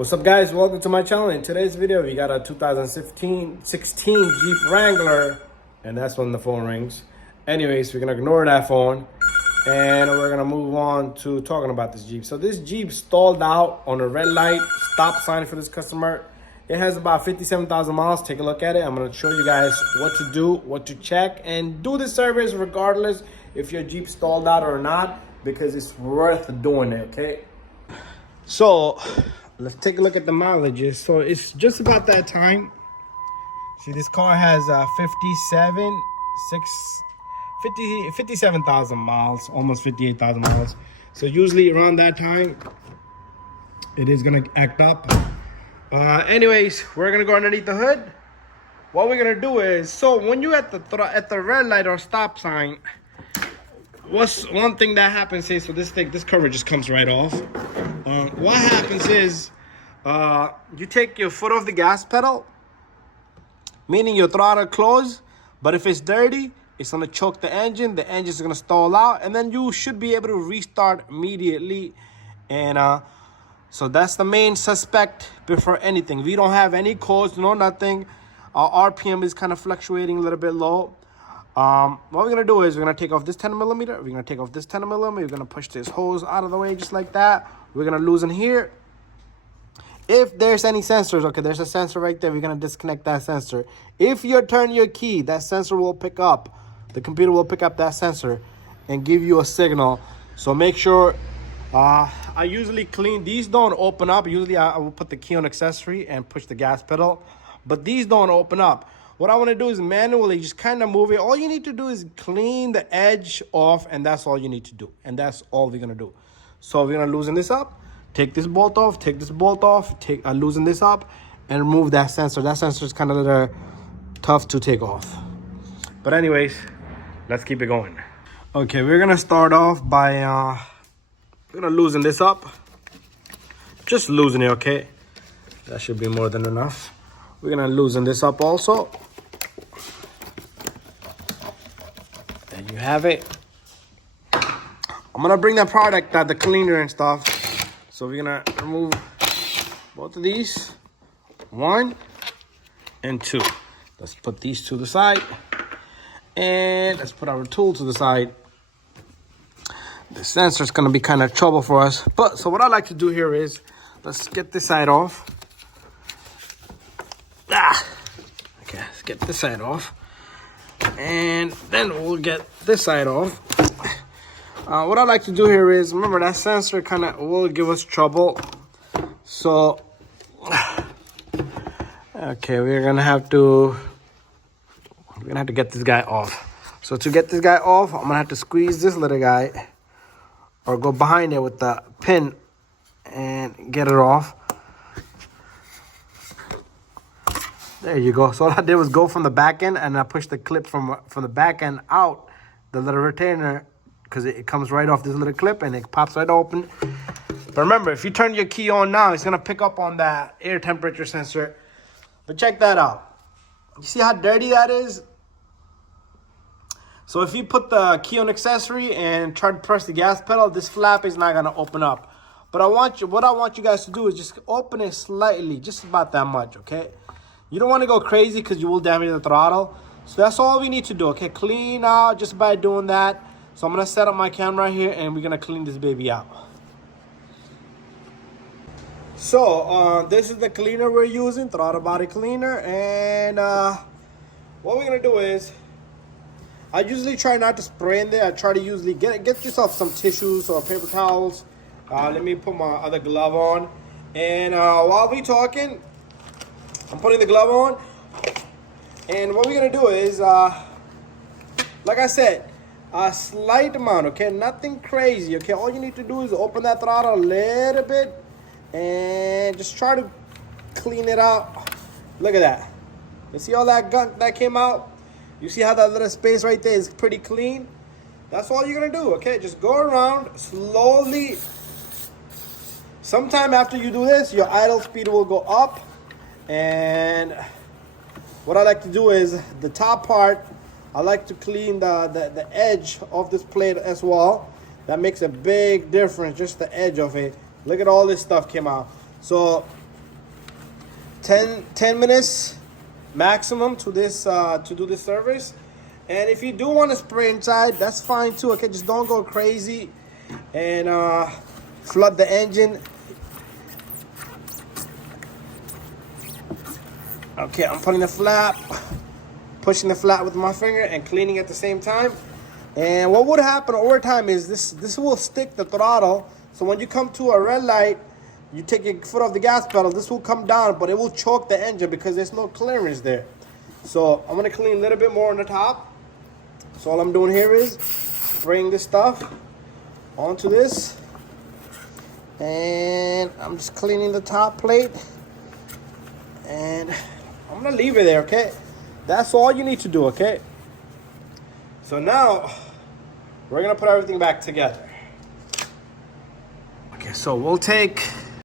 What's up, guys? Welcome to my channel. In today's video, we got a 2016 Jeep Wrangler, and that's when the phone rings. Anyways, we're gonna ignore that phone, and we're gonna move on to talking about this Jeep. So this Jeep stalled out on a red light stop sign for this customer. It has about 57,000 miles. Take a look at it. I'm gonna show you guys what to do, what to check, and do the service regardless if your Jeep stalled out or not, because it's worth doing it, okay? So let's take a look at the mileages. So it's just about that time. See, this car has 57,000 miles, almost 58,000 miles. So usually around that time, it is gonna act up. Anyways, we're gonna go underneath the hood. What we're gonna do is, so when you're at the red light or stop sign, what's one thing that happens is, so this cover just comes right off. What happens is, you take your foot off the gas pedal, meaning your throttle closed, but if it's dirty, it's gonna choke the engine's gonna stall out, and then you should be able to restart immediately. And so that's the main suspect before anything. We don't have any codes, no nothing. Our RPM is kind of fluctuating a little bit low. What we're gonna do is we're gonna take off this 10 millimeter. We're gonna take off this 10 millimeter. We're gonna push this hose out of the way just like that. We're gonna loosen here. If there's any sensors, okay, there's a sensor right there. We're gonna disconnect that sensor. If you turn your key, that sensor will pick up. The computer will pick up that sensor and give you a signal. So make sure. I usually clean these. Don't open up. Usually I will put the key on accessory and push the gas pedal, but these don't open up. What I want to do is manually just kind of move it. All you need to do is clean the edge off, and that's all you need to do. And that's all we're going to do. So we're going to loosen this up, take this bolt off, take this bolt off, loosen this up, and remove that sensor. That sensor is kind of a little tough to take off. But anyways, let's keep it going. Okay, we're going to start off by, we're going to loosen this up. Just loosen it, okay? That should be more than enough. We're going to loosen this up also. There you have it. I'm gonna bring the product out, the cleaner and stuff. So we're gonna remove both of these, 1 and 2. Let's put these to the side, and let's put our tool to the side. The sensor is gonna be kind of trouble for us, but so what I like to do here is, let's get this side off. Okay, let's get this side off, and then we'll get this side off. What I like to do here is, remember that sensor kind of will give us trouble. So, okay, we're gonna have to get this guy off. So to get this guy off, I'm gonna have to squeeze this little guy, or go behind it with the pin and get it off. There you go. So all I did was go from the back end, and I pushed the clip from the back end out, the little retainer, because it comes right off this little clip and it pops right open. But remember, if you turn your key on now, it's gonna pick up on that air temperature sensor. But check that out. You see how dirty that is? So if you put the key on accessory and try to press the gas pedal, this flap is not gonna open up. But what I want you guys to do is just open it slightly, just about that much, okay? You don't want to go crazy because you will damage the throttle. So that's all we need to do, okay? Clean out just by doing that. So I'm going to set up my camera here, and we're going to clean this baby out. So this is the cleaner we're using, throttle body cleaner. And what we're going to do is, I usually try not to spray in there. I try to usually get yourself some tissues or paper towels. Let me put my other glove on. And while we're talking, I'm putting the glove on. And what we're going to do is, like I said, a slight amount, okay? Nothing crazy, okay? All you need to do is open that throttle a little bit and just try to clean it out. Look at that. You see all that gunk that came out? You see how that little space right there is pretty clean? That's all you're gonna do, okay? Just go around slowly. Sometime after you do this, your idle speed will go up. And what I like to do is, the top part, I like to clean the edge of this plate as well. That makes a big difference, just the edge of it. Look at all this stuff came out. So 10 minutes maximum to this to do this service. And if you do want to spray inside, that's fine too. Okay, just don't go crazy and flood the engine. Okay, I'm putting the flap, pushing the flap with my finger and cleaning at the same time. And what would happen over time is this will stick the throttle. So when you come to a red light, you take your foot off the gas pedal, this will come down, but it will choke the engine because there's no clearance there. So I'm gonna clean a little bit more on the top. So all I'm doing here is spraying this stuff onto this. And I'm just cleaning the top plate. And I'm gonna leave it there, okay? That's all you need to do, okay? So now, we're gonna put everything back together. Okay, so we'll take